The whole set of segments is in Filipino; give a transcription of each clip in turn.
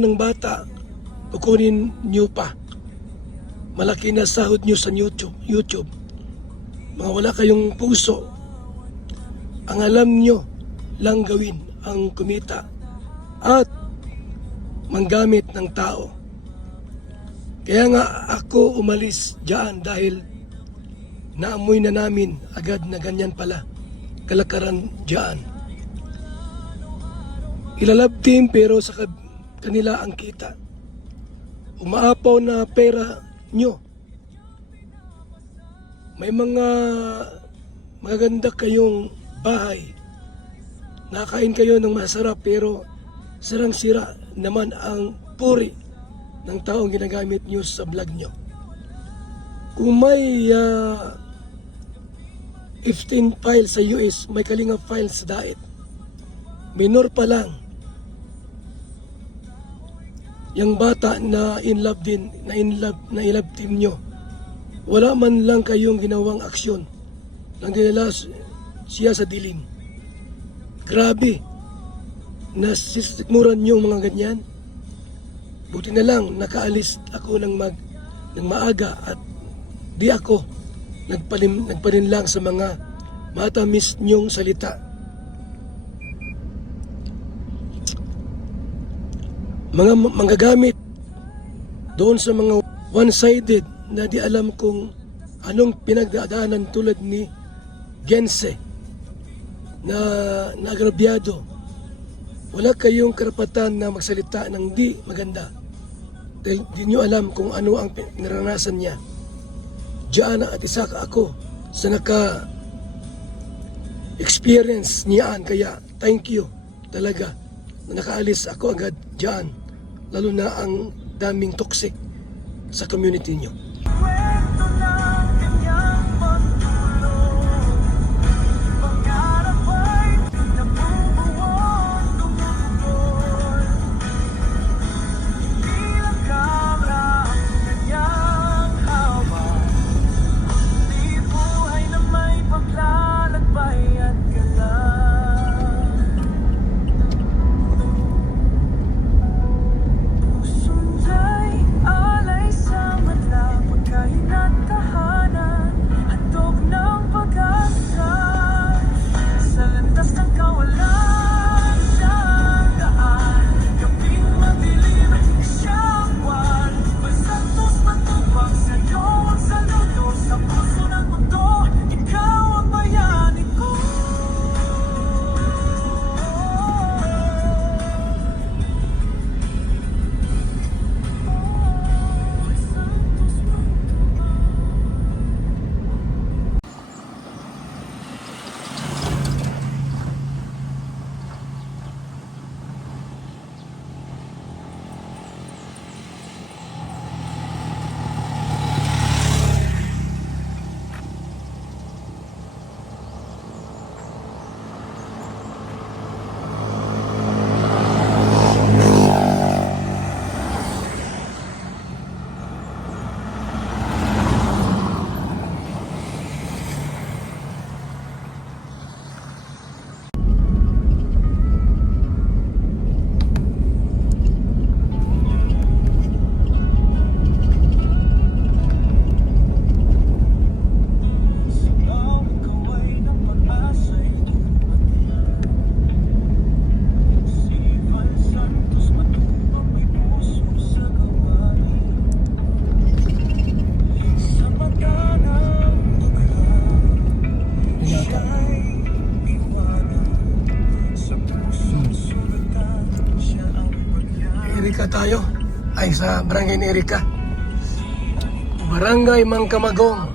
ng bata, kukunin nyo pa. Malaki na sahod nyo sa YouTube. Mga wala kayong puso. Ang alam nyo lang gawin ang kumita at manggamit ng tao. Kaya nga ako umalis dyan dahil naamoy na namin agad na ganyan pala kalakaran dyan. Ilalab team pero sa kanila ang kita. Umaapaw na pera nyo. May mga magaganda kayong bahay. Nakain kayo ng masarap pero sarang-sira naman ang puri ng taong ginagamit nyo sa vlog nyo. Kung may 15 files sa US, may Kalinga files sa Daet. Minor pa lang. Yung bata na in love din, na in love team nyo, wala man lang kayong ginawang aksyon nang dinala siya sa dilim. Grabe, nasisikmuran nyo mga ganyan. Buti na lang nakaalis ako ng maaga at di ako nagpanin lang sa mga matamis nyong salita. Mga manggagamit doon sa mga one-sided na di alam kung anong pinagdadaanan tulad ni Gense na naagrabyado. Wala kayong karapatan na magsalita ng di maganda dahil di nyo alam kung ano ang naranasan niya. Diyan at isa ako sa naka-experience niyaan, kaya thank you talaga na nakaalis ako agad diyan, lalo na ang daming toxic sa community nyo. Erika tayo, ay sa barangay ni Erika, Barangay Mangkamagong.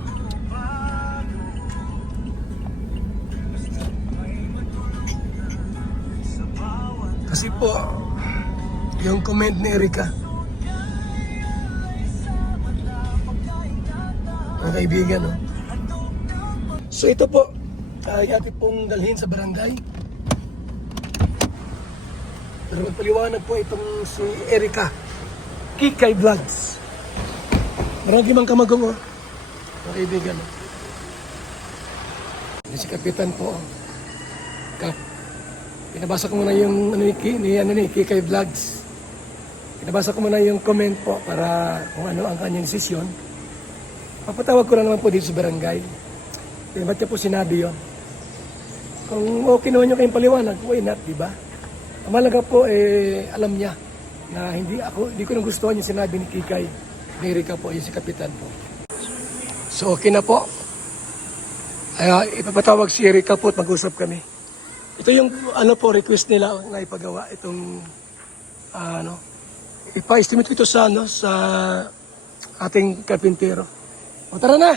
Kasi po yung comment ni Erika, mga kaibigan, no? So ito po ay ating pong dalhin sa barangay. Pero magpaliwanag po itong si Erika Kikay Vlogs. Barangay Mangkamagong, oh. Mga kaibigan, oh. Yan si Kapitan po, oh. Kap. Pinabasa ko muna yung ni Kikay Vlogs. nabasa ko muna yung comment po para kung ano ang kanyang desisyon. Papatawag ko lang naman po dito sa barangay. Kaya ba't niya po sinabi yun? Kung okay naman nyo kayong paliwanag, why not, di ba? Ang malaga po, alam niya na hindi ko nagustuhan yung sinabi ni Kikay. Ni Erika po, yung si Kapitan po. So okay na po. Ipapatawag si Erika po at mag-usap kami. Ito yung request nila na ipagawa itong ipa-estimate ito sa ating karpintero. O tara na.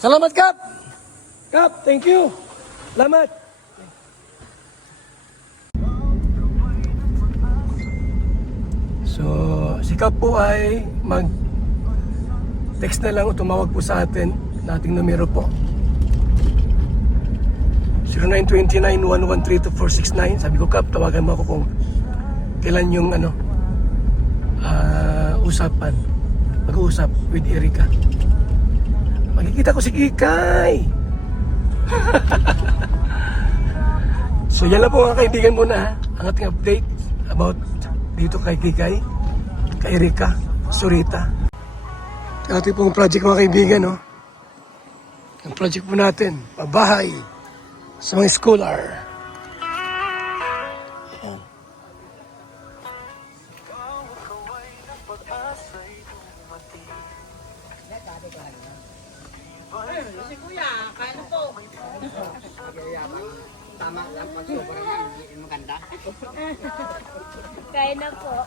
Salamat, Kap. Kap, thank you. Salamat. So, si Kap po ay text na lang o tumawag po sa atin na ating numero po. 0929-113-2469. Sabi ko, Kap, tawagan mo ako kung kailan yung usapan. Mag-uusap with Erika. Makikita ko si Kikay. So yan lang po mga kaibigan muna ha. Ang ating update about dito kay Kikay, kay Erika, Surita. Ating pong project mga kaibigan, no? Ang project po natin, pabahay sa mga scholar. Si Kuya, kaya po. Tama lang pag sobrang hindi maganda. Kaya na po.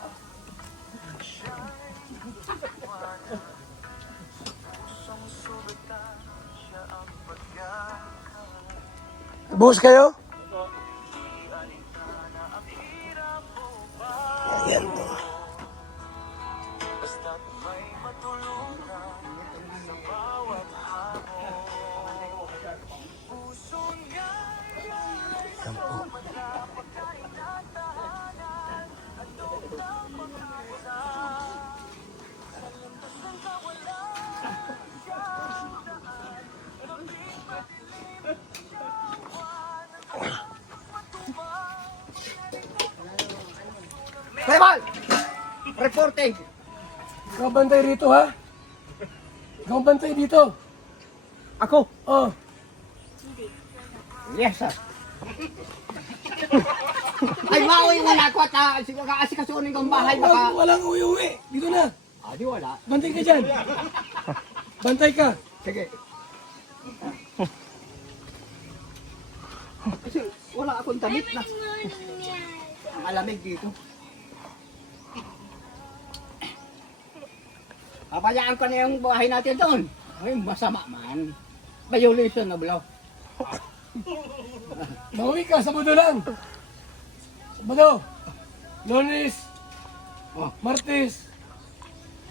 Buhos kayo? Ayan po. Ayan po. Tribal! Reporting! Ikaw bantay rito ha? Ikaw bantay dito? Ako? Oh. Yes, sir. Ay, mauwi wala ko at asikasunin kong bahay baka... Walang uwi-uwi. Dito na. Ah, di wala. Bantay ka dyan. Bantay ka. Sige. Kasi wala akong damit na. Ang alamig dito. Pabayaan ko na yung bahay natin doon. Ay, masama man. Violation na bulaw. Mauwi ka. Sabado lang. Sabado. Lunes. Martes.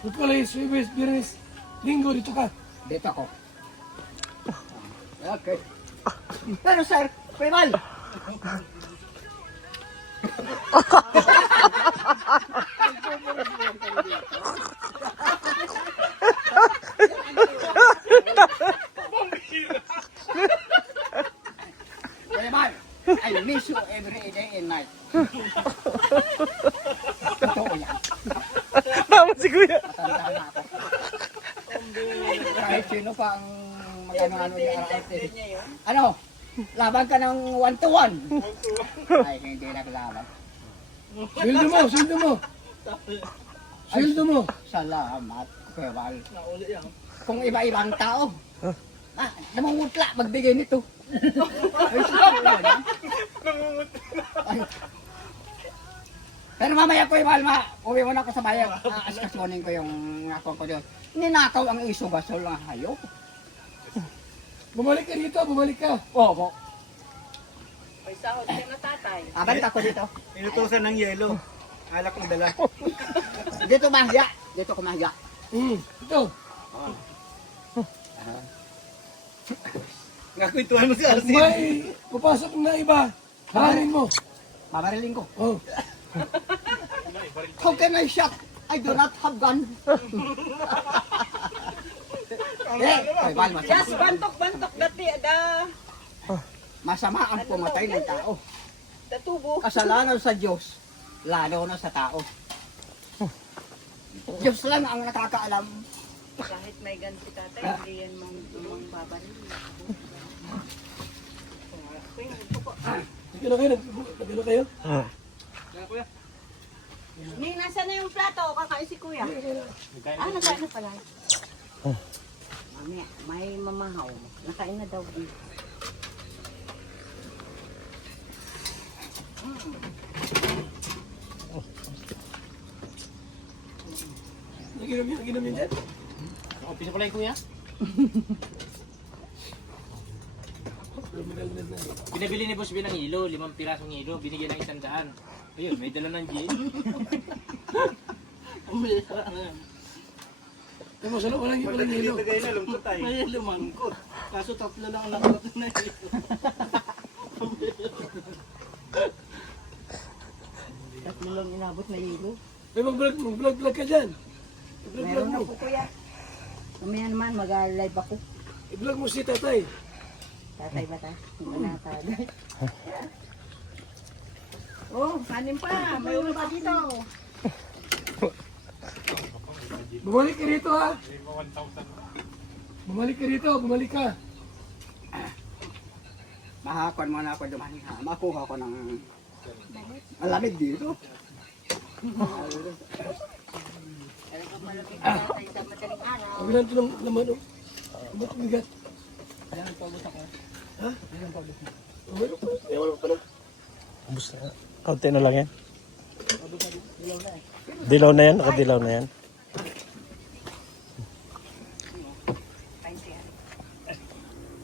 Lunes, Webes, Biyernes. Linggo. Dito ka. Dito ako. Okay. Pero sir, Primal! Primal! I miss you every day and night. Totoo yan. Tama si Kuya. Matanda na ako. Kahit sino pa ang magano-ano ni RRT. Ano? Laban ka ng 1-to-1. Ay, hindi naglaban. Sweldo mo. Sweldo mo. Sweldo mo. Salamat, Kewal. Kung iba-ibang tao, namumutla magbigay nito. Ay, Ay. Pero mamaya ko uwi mo na ako sa bayan. Askasunin ko yung nakon ko doon. Ninakaw ang iso gasol ng hayop. Bumalik ka dito. Bumalik ka. Oo. May sahod ka na tatay. Balik ako dito. Inutusan ng yelo. Alak ng dala. Dito mahiya. Dito ko mahiya. Ito. Nakakwentuhan mo si RC. May papasok na iba. Harin mo. Babarilin ko. Oh. How can I shot? I do not have gun. Kewal, Yes, bantok dati ada masama ang pumatay ng tao. tatubo. Kasalanan sa Diyos, lalo na sa tao. Diyos lang ang nakakaalam. Kahit may ganti tatay, hindi yan mang babaril. Nagano kayo? Nagano kayo? Ning, nasa na yung plato? Kakain si kuya. Nakain na pala. Mamaya, may mamahaw. Nakain na daw. Naginom yun dyan? Umpisa ko lang kuya. Binabili ni Boss B ng hilo, 5 pirasong hilo, binigyan ng 100. Ayun, may dala ng gin. Walang hilo. Tagay na, lungkot tayo. May lumangkot. Kaso 3 lang ang nakarating na hilo. Tatlo lang inabot na hilo. May mag-vlog ka dyan. I-vlog Meron mo. ako kuya. Mamaya naman, mag-live ako. I-vlog mo si tatay. Tatay ba tayo? Hindi na tatay. Oh, kanin pa. May ulo pa dito. Bumalik ka rito ha. Bumalik ka rito, bumalik ka. Mahakon mo na ako dumating ha. Makuha ko ng malamig dito. Tatay sa madaling araw. Kabilang ito ng laman o. Ba't bigat? Ha? Wala pa. Wala pa na. Ubus na. Kaunti na lang yan. Dilaw na yan, nakadilaw na yan.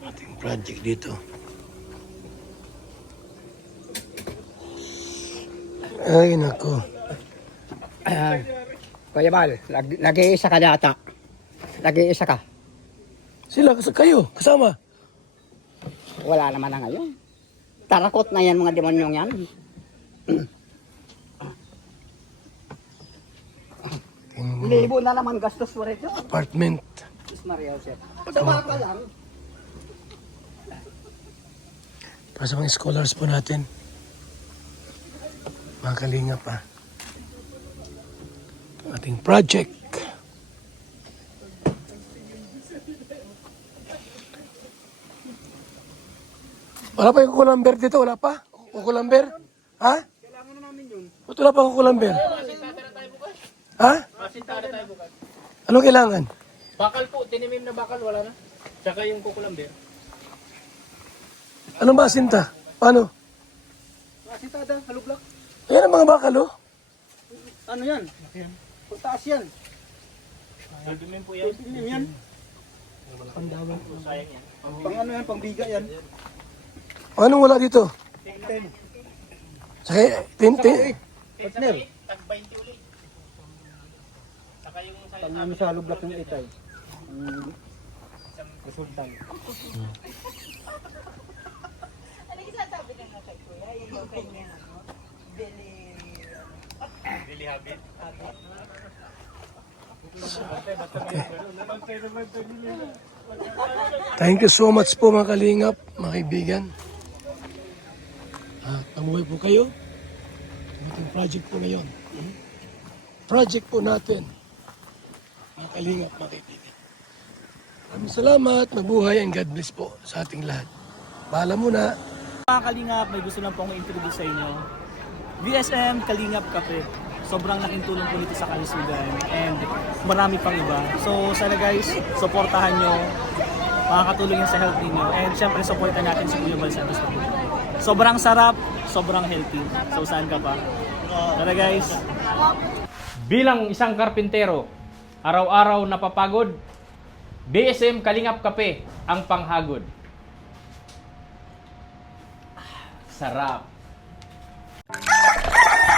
Ating project dito. Ay, nako. Kuya Bal, nag-iisa ka data. Nag-iisa ka. Sila, kayo, kasama. Wala naman na ngayon. Tarakot na yan mga demonyong yan. Libo na naman gastos mo rin yun. Apartment. Diyos Maria Jose. Sama ka lang. Para sa mga scholars po natin. Mga kalinga pa. Ating project. Wala pa yung kukulamber dito? Wala pa? Kukulamber? Ha? Kailangan na namin yun. Ba't wala pa kukulamber? Ha? Masintada tayo bukas. Anong kailangan? Bakal po, tinimim na bakal, wala na. Tsaka yung kukulamber. Anong masinta? Paano? Asitada, halublak. Ayan ang mga bakal, oh. Ano yan? Pagtaas yan. Sabihin po yan. Pilim yan. Sayang yan. Pang ano yan, pang biga yan. Anong wala dito? 10. Saka, Partner. Tag 20 ulit. Saka yung Pang ano sa halublak ng itay. Ang resultang. Ano yung sasabi na nga kay kuya? Yung kanya, ano? Billy Habit. Thank you so much po mga kalingap, mga kaibigan. At mamuhay po kayo. Ating project po ngayon. Project po natin. Mga kalingap, mga kaibigan. Maraming salamat, mabuhay, and God bless po sa ating lahat. Bahala muna. Mga Kalingap, may gusto lang po akong introduce sa inyo. VSM Kalingap Cafe. Sobrang laking tulong po nito sa kalusugan and marami pang iba. So sana guys, supportahan nyo. Makakatulong yun sa health ninyo. And syempre, supportan natin si Kuya Bal Santos. Sobrang sarap, sobrang healthy. So saan ka pa? Tara guys. Bilang isang karpintero, araw-araw napapagod, BSM Kalingap Kape ang panghagod. Sarap.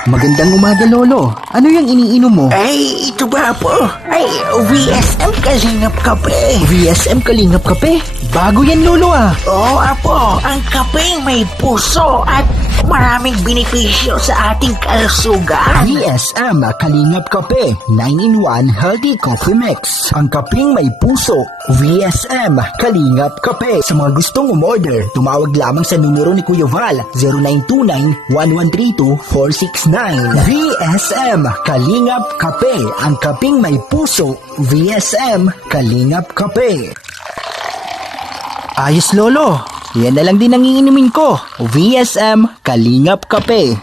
Magandang umaga, Lolo. Ano yung iniinom mo? Ay, ito ba po? Ay, VSM Kalingap Kape. VSM Kalingap Kape? Bago yan, Lolo ah. Oo, apo. Ang kapeng may puso at Maraming benepisyo sa ating kalusugan. VSM Kalingap Kape 9-in-1 Healthy Coffee Mix. Ang kaping may puso. VSM Kalingap Kape. Sa mga gustong umorder, tumawag lamang sa numero ni Kuya Val 0929-1132-469. VSM Kalingap Kape. Ang kaping may puso. VSM Kalingap Kape. Ayos lolo, yan na lang din ang iinumin ko. VSM Kalingap Kape.